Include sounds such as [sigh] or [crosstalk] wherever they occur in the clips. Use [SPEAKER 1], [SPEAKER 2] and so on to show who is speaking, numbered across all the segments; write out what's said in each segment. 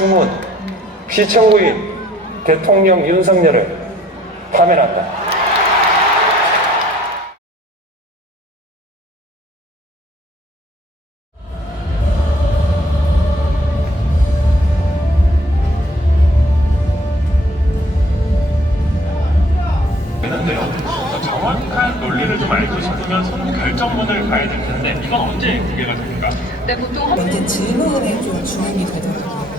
[SPEAKER 1] 주문, 피청구인 대통령 윤석열을 파면한다.
[SPEAKER 2] 되는데요. 정확한 논리를 좀 알고 싶으면 선 결정문을 가야 될 텐데 이건 언제 공개가 됩니까?
[SPEAKER 3] 네, 보통 한
[SPEAKER 4] 먼저 질문에 좀 주목이 되더라고요.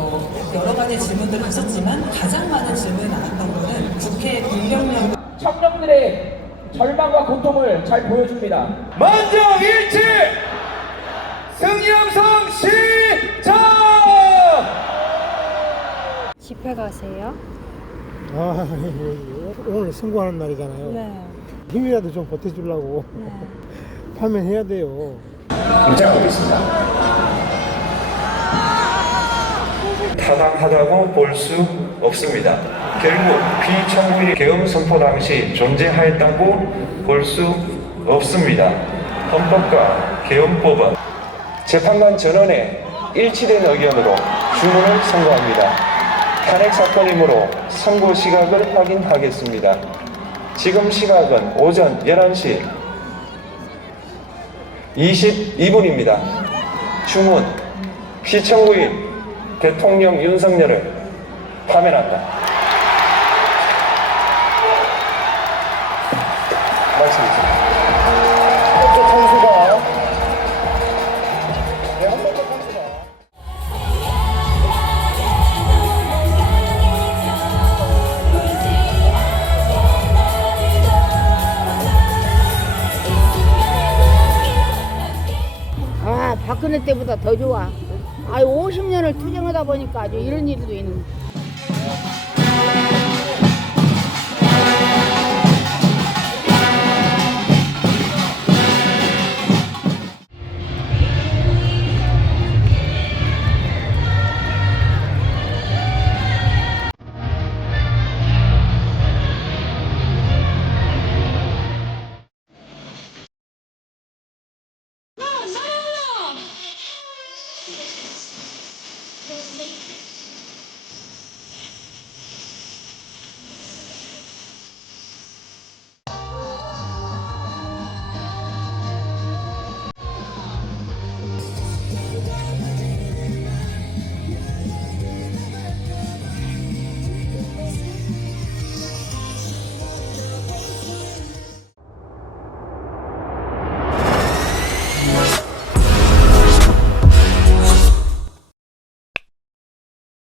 [SPEAKER 4] 뭐 여러 가지 질문들을 하셨지만 가장 많은 질문이 나왔던 거는 국회 공명령
[SPEAKER 5] 청년들의 절망과 고통을 잘 보여줍니다.
[SPEAKER 1] 만정일치 승영성 시장!
[SPEAKER 6] 집회 가세요?
[SPEAKER 7] 아, 오늘 선거하는 날이잖아요.
[SPEAKER 6] 네.
[SPEAKER 7] 힘이라도 좀 보태주려고
[SPEAKER 6] 네. [laughs]
[SPEAKER 7] 파면해야 돼요.
[SPEAKER 1] 입장하겠습니다. 타당하다고 볼 수 없습니다. 결국 피청구인 계엄 선포 당시 존재하였다고 볼 수 없습니다. 헌법과 계엄법은 재판관 전원의 일치된 의견으로 주문을 선고합니다. 탄핵 사건이므로 선고 시각을 확인하겠습니다. 지금 시각은 오전 11시 22분입니다. 주문, 피청구인 대통령 윤석열을 파면한다.
[SPEAKER 8] 아, 박근혜 때보다 더 좋아. 아, 50년을 투쟁하다 보니까 아주 이런 일도 있는.